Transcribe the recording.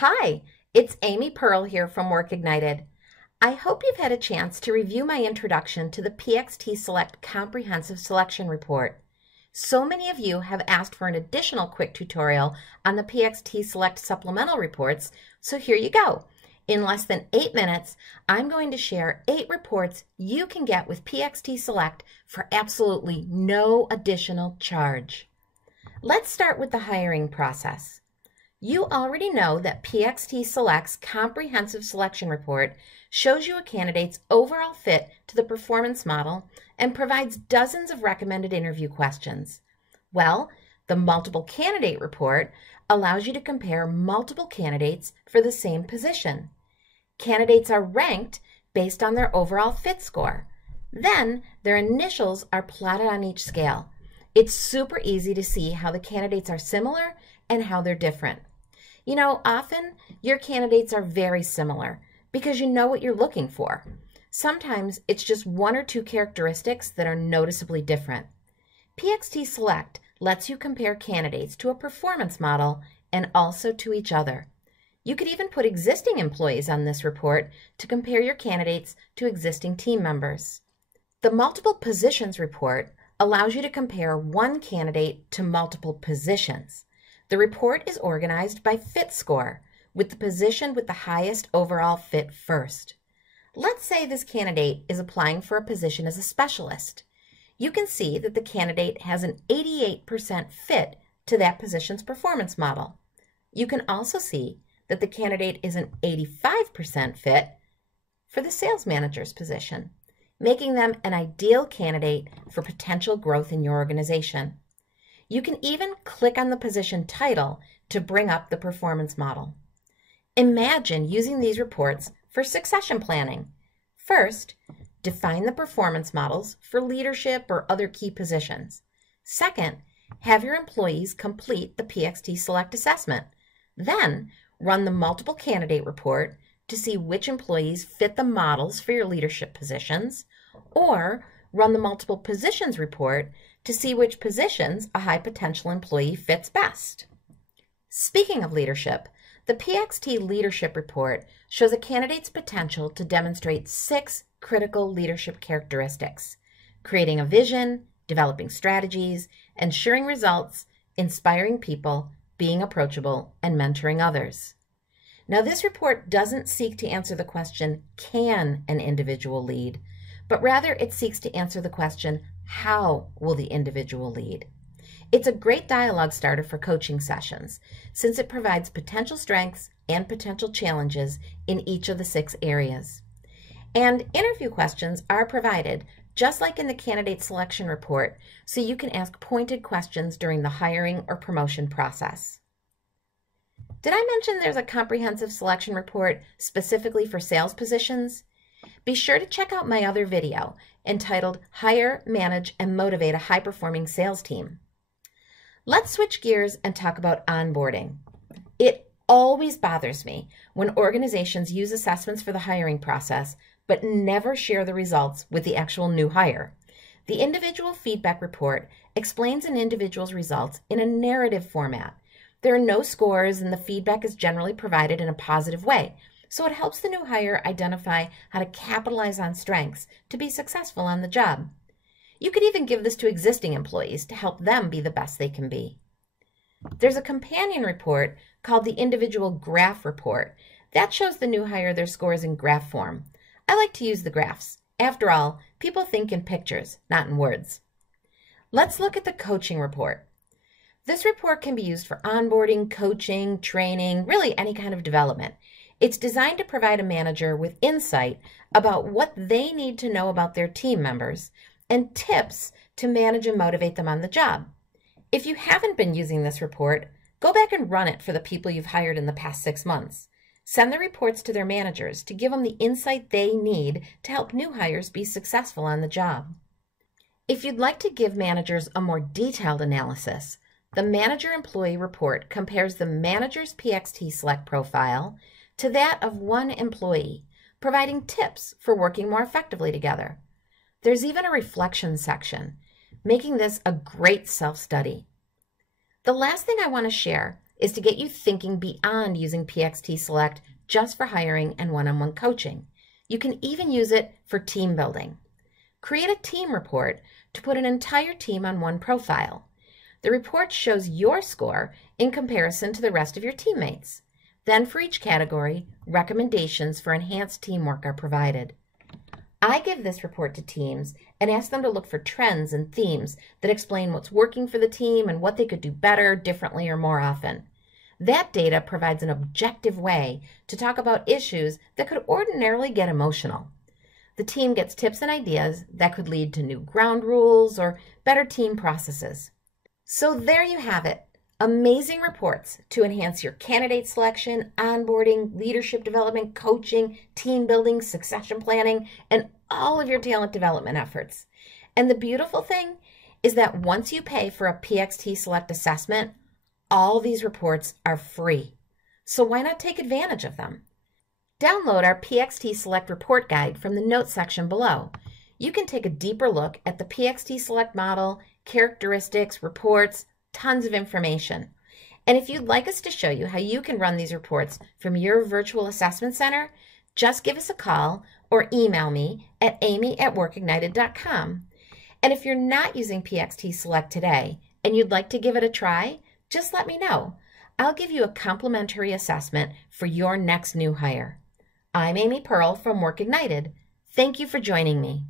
Hi, it's Amy Pearl here from Work Ignited. I hope you've had a chance to review my introduction to the PXT Select Comprehensive Selection Report. So many of you have asked for an additional quick tutorial on the PXT Select Supplemental Reports, so here you go. In less than 8 minutes, I'm going to share 8 reports you can get with PXT Select for absolutely no additional charge. Let's start with the hiring process. You already know that PXT Select's Comprehensive Selection Report shows you a candidate's overall fit to the performance model and provides dozens of recommended interview questions. Well, the Multiple Candidate Report allows you to compare multiple candidates for the same position. Candidates are ranked based on their overall fit score. Then, their initials are plotted on each scale. It's super easy to see how the candidates are similar and how they're different. You know, often your candidates are very similar because you know what you're looking for. Sometimes it's just 1 or 2 characteristics that are noticeably different. PXT Select lets you compare candidates to a performance model and also to each other. You could even put existing employees on this report to compare your candidates to existing team members. The Multiple Positions Report allows you to compare one candidate to multiple positions. The report is organized by fit score, with the position with the highest overall fit first. Let's say this candidate is applying for a position as a specialist. You can see that the candidate has an 88% fit to that position's performance model. You can also see that the candidate is an 85% fit for the sales manager's position, making them an ideal candidate for potential growth in your organization. You can even click on the position title to bring up the performance model. Imagine using these reports for succession planning. First, define the performance models for leadership or other key positions. Second, have your employees complete the PXT Select assessment. Then, run the multiple candidate report to see which employees fit the models for your leadership positions, or run the multiple positions report to see which positions a high potential employee fits best. Speaking of leadership, the PXT Leadership Report shows a candidate's potential to demonstrate 6 critical leadership characteristics: creating a vision, developing strategies, ensuring results, inspiring people, being approachable, and mentoring others. Now, this report doesn't seek to answer the question, can an individual lead? But rather it seeks to answer the question, how will the individual lead? It's a great dialogue starter for coaching sessions, since it provides potential strengths and potential challenges in each of the 6 areas. And interview questions are provided, just like in the candidate selection report, so you can ask pointed questions during the hiring or promotion process. Did I mention there's a comprehensive selection report specifically for sales positions? Be sure to check out my other video entitled Hire, Manage, and Motivate a High-Performing Sales Team. Let's switch gears and talk about onboarding. It always bothers me when organizations use assessments for the hiring process but never share the results with the actual new hire. The individual feedback report explains an individual's results in a narrative format. There are no scores and the feedback is generally provided in a positive way, so it helps the new hire identify how to capitalize on strengths to be successful on the job. You could even give this to existing employees to help them be the best they can be. There's a companion report called the Individual Graph Report. That shows the new hire their scores in graph form. I like to use the graphs. After all, people think in pictures, not in words. Let's look at the coaching report. This report can be used for onboarding, coaching, training, really any kind of development. It's designed to provide a manager with insight about what they need to know about their team members and tips to manage and motivate them on the job. If you haven't been using this report, go back and run it for the people you've hired in the past 6 months. Send the reports to their managers to give them the insight they need to help new hires be successful on the job. If you'd like to give managers a more detailed analysis, the Manager Employee Report compares the manager's PXT Select profile to that of one employee, providing tips for working more effectively together. There's even a reflection section, making this a great self-study. The last thing I want to share is to get you thinking beyond using PXT Select just for hiring and one-on-one coaching. You can even use it for team building. Create a team report to put an entire team on one profile. The report shows your score in comparison to the rest of your teammates. Then for each category, recommendations for enhanced teamwork are provided. I give this report to teams and ask them to look for trends and themes that explain what's working for the team and what they could do better, differently, or more often. That data provides an objective way to talk about issues that could ordinarily get emotional. The team gets tips and ideas that could lead to new ground rules or better team processes. So there you have it. Amazing reports to enhance your candidate selection, onboarding, leadership development, coaching, team building, succession planning, and all of your talent development efforts. And the beautiful thing is that once you pay for a PXT Select assessment, all these reports are free. So why not take advantage of them? Download our PXT Select Report Guide from the notes section below. You can take a deeper look at the PXT Select model, characteristics, reports, tons of information. And if you'd like us to show you how you can run these reports from your virtual assessment center, just give us a call or email me at amy@workignited.com. And if you're not using PXT Select today and you'd like to give it a try, just let me know. I'll give you a complimentary assessment for your next new hire. I'm Amy Pearl from Work Ignited. Thank you for joining me.